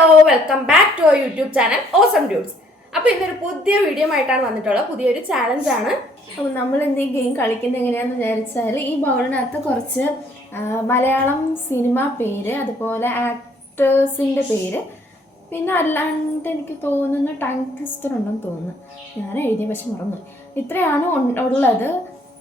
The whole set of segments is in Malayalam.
Hello welcome back to our YouTube channel awesome dudes. അപ്പോൾ ഇന്നൊരു പുതിയ വീഡിയോ ആയിട്ടാണ് വന്നിട്ടുള്ളത്. പുതിയൊരു ചാലഞ്ചാണ്. അപ്പോൾ നമ്മൾ എന്ത് ഗെയിം കളിക്കുന്നത് എങ്ങനെയാണെന്ന് വിചാരിച്ചാൽ ഈ ബൗളിനകത്ത് കുറച്ച് മലയാളം സിനിമ പേര്, അതുപോലെ ആക്ടേഴ്സിൻ്റെ പേര്, പിന്നെ അല്ലാണ്ട് എനിക്ക് തോന്നുന്നു ടങ് ട്വിസ്റ്റർ ഉണ്ടെന്ന് തോന്നുന്നു. ഞാൻ എഴുതിയ പക്ഷെ മറന്നു. ഇത്രയാണ് ഉള്ളത്.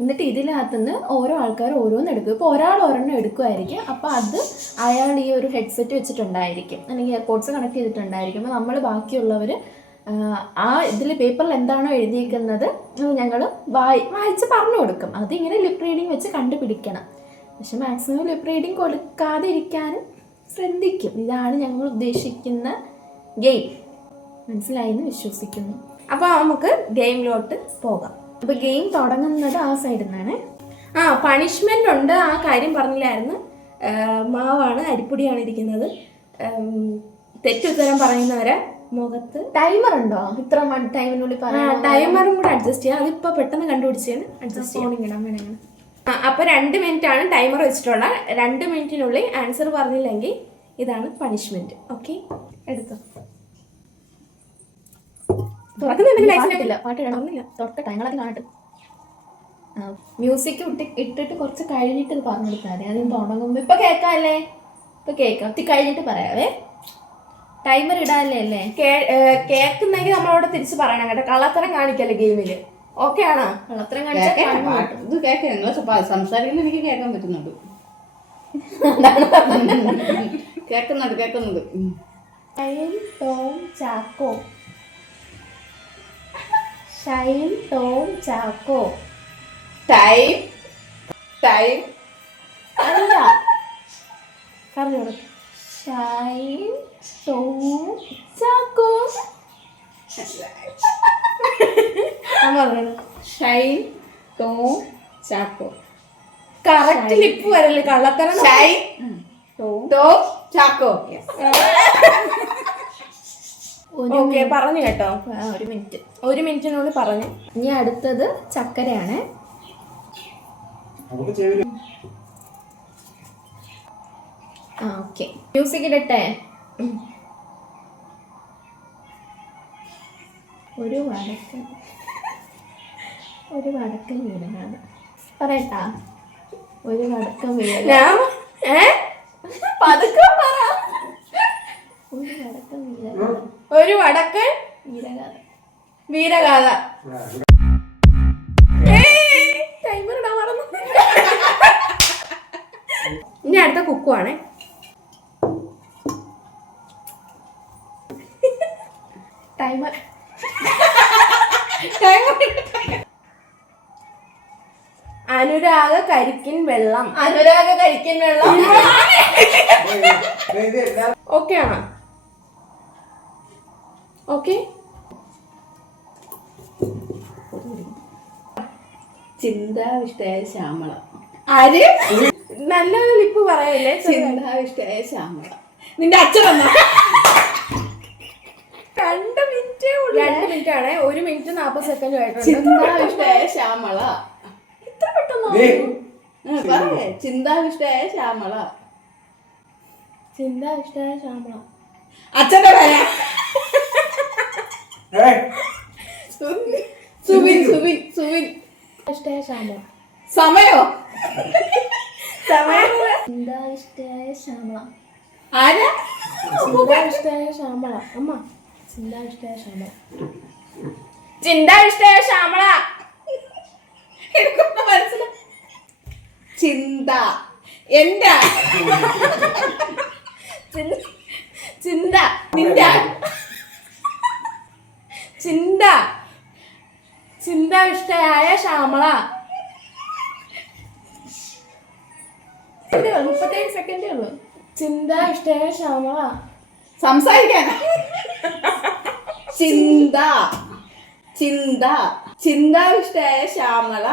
എന്നിട്ട് ഇതിനകത്തുനിന്ന് ഓരോ ആൾക്കാർ ഓരോന്ന് എടുക്കും. ഇപ്പോൾ ഒരാൾ ഒരെണ്ണം എടുക്കുമായിരിക്കും. അപ്പോൾ അത് അയാൾ ഈ ഒരു ഹെഡ്സെറ്റ് വെച്ചിട്ടുണ്ടായിരിക്കും, അല്ലെങ്കിൽ എയർപോർട്ട്സ് കണക്ട് ചെയ്തിട്ടുണ്ടായിരിക്കും. അപ്പോൾ നമ്മൾ ബാക്കിയുള്ളവർ ആ ഇതിൽ പേപ്പറിൽ എന്താണോ എഴുതിയിരിക്കുന്നത് ഞങ്ങൾ വായിച്ച് പറഞ്ഞു കൊടുക്കും. അതിങ്ങനെ ലിപ് റീഡിങ് വെച്ച് കണ്ടുപിടിക്കണം. പക്ഷെ മാക്സിമം ലിപ് റീഡിങ് കൊടുക്കാതെ ഇരിക്കാനും ശ്രദ്ധിക്കും. ഇതാണ് ഞങ്ങൾ ഉദ്ദേശിക്കുന്ന ഗെയിം. മനസ്സിലായെന്ന് വിശ്വസിക്കുന്നു. അപ്പോൾ നമുക്ക് ഗെയിമിലോട്ട് പോകാം. അപ്പോൾ ഗെയിം തുടങ്ങുന്നത് ആ സൈഡിൽ നിന്നാണ്. പണിഷ്മെൻ്റ് ഉണ്ട്. ആ കാര്യം പറഞ്ഞില്ലായിരുന്നു. മാവാണ്, അരിപ്പൊടിയാണ് ഇരിക്കുന്നത്. തെറ്റുത്തരം പറയുന്നവരെ മുഖത്ത് ടൈമർ ഉണ്ടോ? ഇത്ര ടൈമിനുള്ളിൽ പറയാം. ടൈമറും കൂടെ അഡ്ജസ്റ്റ് ചെയ്യാം. അതിപ്പോൾ പെട്ടെന്ന് കണ്ടുപിടിച്ചാണ് അഡ്ജസ്റ്റ് ചെയ്യാൻ വേണമെങ്കിൽ. അപ്പോൾ 2 മിനിറ്റാണ് ടൈമർ വെച്ചിട്ടുള്ള. 2 മിനിറ്റിനുള്ളിൽ ആൻസർ പറഞ്ഞില്ലെങ്കിൽ ഇതാണ് പണിഷ്മെന്റ്. ഓക്കെ, എടുത്തോ. മ്യൂസിക് ഇട്ടിട്ട് കുറച്ച് കഴിഞ്ഞിട്ട് ഇത് പറഞ്ഞു കൊടുത്താൽ മതി. അതിന് തുടങ്ങുമ്പോൾ ഇപ്പൊ കേൾക്കാല്ലേ? ഇപ്പൊ കേൾക്കാം. ഒത്തി കഴിഞ്ഞിട്ട് പറയാവേ. ടൈമർ ഇടാല്ലേ അല്ലേ? കേൾക്കുന്നെങ്കിൽ നമ്മളോട് തിരിച്ച് പറയണം കേട്ടോ. കള്ളത്തരം കാണിക്കല്ലേ ഗെയിമില്. ഓക്കെ ആണോ? കള്ളത്തരം കാണിച്ചാൽ സംസാരിക്കുന്ന എനിക്ക് കേൾക്കാൻ പറ്റുന്നുണ്ട്. കേൾക്കുന്നുണ്ട്. ഷൈൻ ടോം ചാക്കോ. ഷൈൻ ടോം ചാക്കോ. ടൈം അല്ല, പറഞ്ഞോളൂ. ഷൈൻ ടോം ചാക്കോ. ഷൈൻ ടോം ചാക്കോ. കറക്റ്റ് ലിപ്പ് വരല്ലേ? കള്ളത്തരം. ഷൈൻ ടോം ചാക്കോ. ഓക്കെ, പറഞ്ഞു കേട്ടോ. 1 മിനിറ്റിനുള്ളിൽ പറഞ്ഞു. ഇനി അടുത്തത് ചക്കരയാണ്. ഓക്കെ, മ്യൂസിക് ഇടട്ടെ. ഒരു വടക്കൻ വീരനാണ്. പറയട്ടാ? ഒരു വടക്കൻ വീരൻ. പതുക്കെ പറ. ഒരു വടക്കൻ വീരഗാഥ. ടൈമർ ഇടാൻ മറന്നു. ഇനി അടുത്ത കുക്കുവാണ്. ടൈമർ അനുരാഗ കരിക്കിൻ വെള്ളം. ഓക്കെ ആണോ? ഓക്കെ. ചിന്താവിഷ്ടയായ ശ്യാമള. ആര്? നല്ലൊരു ലിപ്പ് പറയല്ലേ? ചിന്താവിഷ്ടയായ ശ്യാമള. നിന്റെ അച്ഛൻ വന്നോ? 2 മിനിറ്റ് ആണ്. 1 മിനിറ്റ് 40 സെക്കൻഡ് ആയിട്ടുണ്ട്. ചിന്താവിഷ്ടയായ ശ്യാമള. ഇത്ര പെട്ടെന്നോ? പറയേ. ചിന്താവിഷ്ടയായ ശ്യാമള. അച്ഛന്റെ പേരാ? സുബിൻ. ഇഷ്ടമായ ശ്യാമള. സമയോ? ചിന്താവിഷ്ടയായ ശ്യാമള. ആരാ? ചിന്താവിഷ്ടയായ ശ്യാമള. അമ്മ, ചിന്താവിഷ്ടയായ ശ്യാമള. എനിക്കൊന്നും മനസ്സിലായി. ചിന്ത എന്റെ ചിന്ത നിന്റെ ചിന്താവിഷ്ടയായ ശ്യാമള. 37 സെക്കൻഡേ ഉള്ളൂ. ചിന്താവിഷ്ടയായ ശ്യാമള. സംസാരിക്കാൻ. ചിന്താവിഷ്ടയായ ശ്യാമള.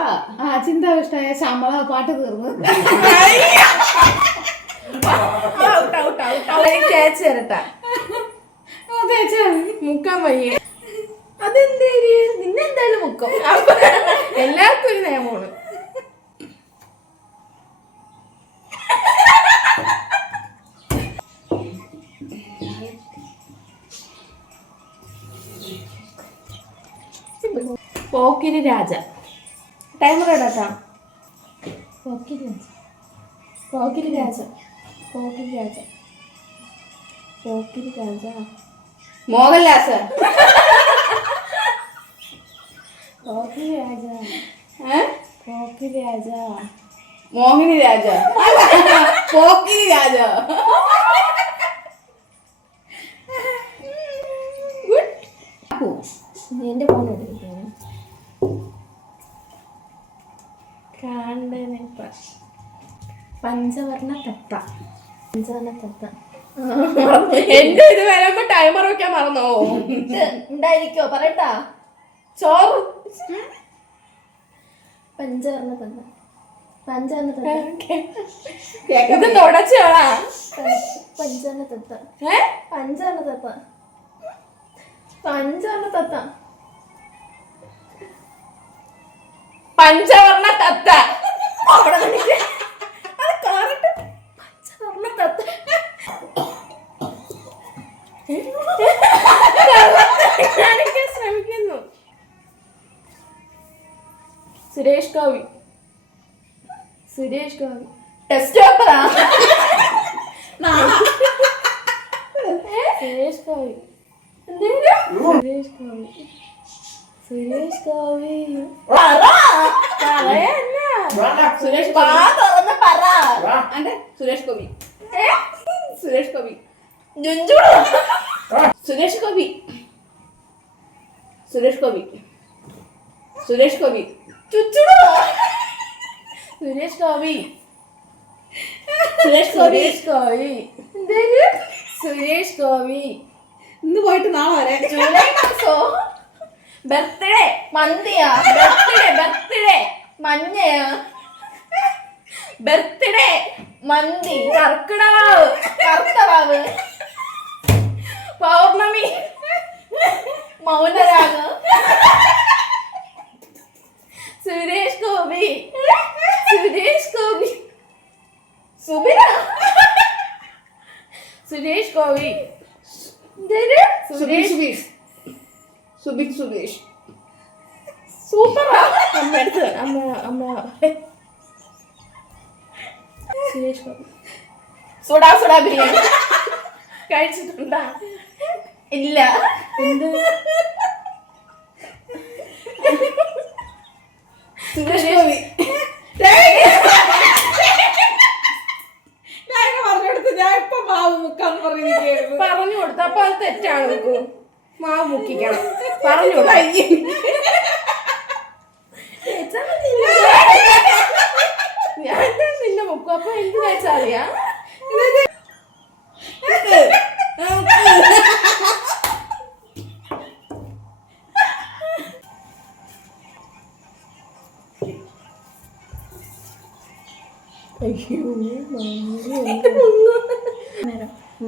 ചിന്താവിഷ്ടയായ ശ്യാമള. പാട്ട് തീർന്നു. തേച്ച് തരട്ടാ? മുക്കാൻ വയ്യ. അതെന്തേരി? നിന്നെന്തായാലും മുക്കും. എല്ലാവർക്കും ഒരു നിയമമാണ്. പോക്കിരി രാജ. ടൈമർ ഇടാട്ടാ. പോക്കിരി രാജ, പോക്കിരി രാജ, പോക്കിരി രാജ, പോക്കിരി രാജ. മോഹൻലാസ്. പോക്കിരി രാജ, പോക്കിരി രാജ, മോഹിനി രാജ, പോക്കിരി രാജ. എന്റെ ഫോൺ എടുത്തിരിക്കുന്നു. പഞ്ചവർണ്ണ തത്ത, പഞ്ചവർണ്ണ തത്ത. എന്റെ ഇത് വരുമ്പോ ടൈമർ വെക്കാൻ മറന്നോ? ഉണ്ടായിരിക്കോ പറയട്ടാ. ചോറ്. പഞ്ചവർണ്ണ തത്ത, പഞ്ചവർണ്ണ തത്ത. ഇത് തുടച്ചാ. പഞ്ചവർണ്ണ തത്ത, പഞ്ചവർണ്ണ തത്ത, പഞ്ചവർണ്ണ തത്ത, പഞ്ചവർണ്ണ തത്ത. അവിടെ പഞ്ചവർണ്ണ തത്ത. ശ്രമിക്കുന്നു. സുരേഷ് ഗോപി, സുരേഷ് ഗോപി. ടെസ്റ്റ് പേപ്പറാ. സുരേഷ് ഗോപി, സുരേഷ് ഗോപി, സുരേഷ് ഗോപി. സുരേഷ് സുരേഷ് ഗോപി, സുരേഷ് ഗോപി, സുരേഷ് ഗോപി, സുരേഷ് ഗോപി, സുരേഷ് ഗോപി, ചുച്ചുടു. സുരേഷ് ഗോപി, സുരേഷ് ഗോപി, സുരേഷ് ഗോപി, സുരേഷ് ഗോപി. ഇന്ന് പോയിട്ട് നാളെ വരെ. ജൂലൈ മാസോ? ബർത്ത്ഡേ മന്തിയാ? ബർത്ത്ഡേ, ബർത്ത്ഡേ മഞ്ഞയാ? ബർത്ത്ഡേ മന്തി. കർക്കിടവാവ്, കറുത്തവാവ്. പൗർണമി, മൗനരാഗം. സുരേഷ് ഗോപി, സുരേഷ് ഗോപി, സുബിന, സുരേഷ് ഗോപി, സുബീഷ്, സുബിക് സുബീഷ്. സൂപ്പറാ. അമ്മ എടുത്ത് അമ്മ സുരേഷ് ഗോപി. സുഡാ സുഡാ ബിരിയാണി കഴിച്ചിട്ടുണ്ടാ? ഇല്ല. എന്ത്? സുരേഷ് ഗോപി. പറഞ്ഞെടുത്ത് ഞാൻ ഇപ്പൊ മാവ് മുക്കാന്ന് പറഞ്ഞിരിക്കുന്നു. പറഞ്ഞു കൊടുത്ത അപ്പൊ അത് തെറ്റാണ്. നോക്കൂ, മാവ് മുക്കിക്കണം പറഞ്ഞു കൊടുത്ത. ഞാൻ നിന്നെ മുക്കും. അപ്പൊ എന്ത് കഴിച്ചാ അറിയാ?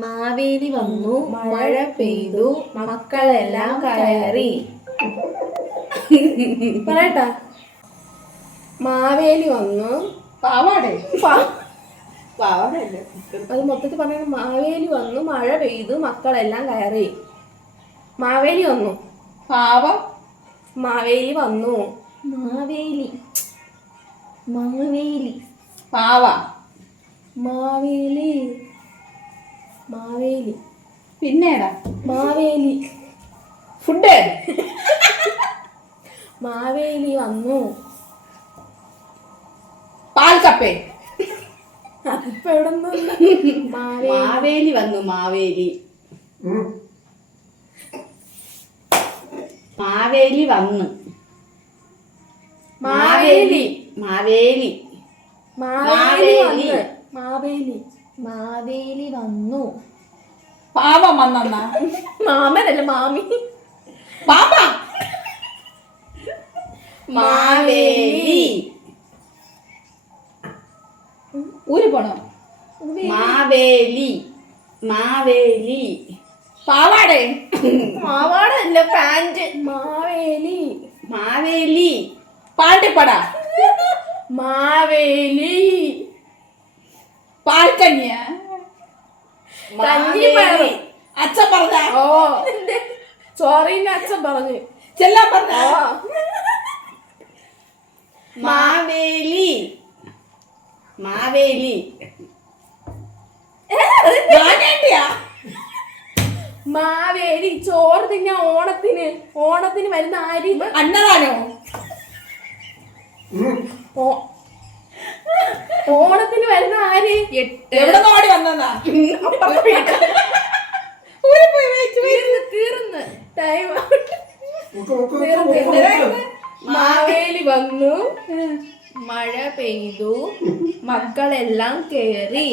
മാവേലി വന്നു, മഴ പെയ്തു, മക്കളെല്ലാം കയറി. പറയട്ടാ. മാവേലി വന്നു. പാവാടേ? പാവാടല്ലേ അത് മൊത്തത്തിൽ പറഞ്ഞ. മാവേലി വന്നു, മഴ പെയ്തു, മക്കളെല്ലാം കയറി. മാവേലി വന്നു. പാവം. മാവേലി വന്നു. മാവേലി, മാവേലി, പാവ. മാവേലി, മാവേലി. പിന്നേടാ മാവേലി. ഫുഡ്. മാവേലി വന്നു. പാൽക്കപ്പേ. അതിപ്പോ എവിടെ നിന്ന്? മാവേലി വന്നു. മാവേലി, മാവേലി വന്നു. മാവേലി, മാവേലി, മാവേലി, മാവേലി, മാവേലി വന്നു. പാവം വന്നെന്നാ? മാമനല്ല മാമി. പാപ്പ. മാവേലി. ഊര് പോണോ? മാവേലി, മാവേലി. പാവാടേ? പാവാടല്ല, പാന്റ്. മാവേലി, മാവേലി. പാണ്ടിപ്പട. മാവേലി. പാൽക്കഞ്ഞിയ. കഞ്ഞിപ്പയറ്. അച്ഛൻ പറഞ്ഞ. ഓ, സോറിന്റെ അച്ഛൻ പറഞ്ഞു. ചെല്ലാൻ പറഞ്ഞ. മാവേലി മാവേലി മാവേലി ചോറ് തിന്ന ഓണത്തിന് വരുന്ന ആര്? അന്നദാനോ? ഓണത്തിന് വരുന്ന ആര്? എവിടെ നോടി വന്നതാ? തീർന്ന് ടൈം മാവേലി വന്നു, മഴ പെയ്തു, മക്കളെല്ലാം കേറി.